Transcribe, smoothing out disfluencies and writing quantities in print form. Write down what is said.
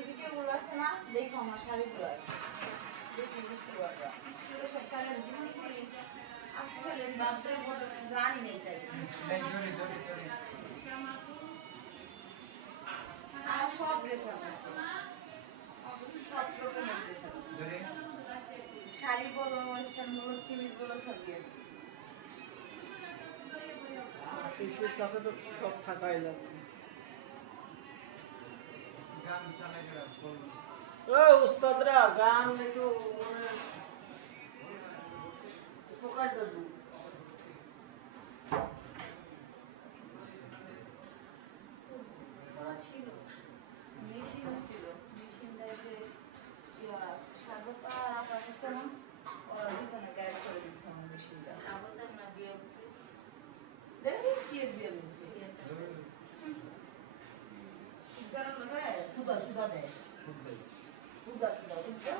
ভিডিওগুলো আছে না দেখো আমার শাড়িগুলো দেখি বুঝতে পারবা পুরো সব কালার জীবন করি আজকে বাধ্য হয়ে জানি নেই তাই আর সব ড্রেস আছে সব রকমের ড্রেস আছে শাড়ি বলো ওয়েস্টার্ন বলো কিমিজ বলো সবই আছে শিশুর কাছে তো সব থাকাই লাগে গান চালাই ও উস্তাদরা গান একটু মানে ফোকাস দেবো ছিল মেশিনও ছিল মেশিনটা যে স্বাগতা আপনার কাছে না ওরা ওইখানে গাইড করে দিচ্ছে আমার মেশিনটা স্বাগতার না বিয়ে দেখি কি দিয়ে বলছে শিকার লাগে খুদা দেয় খুদা বুঝছো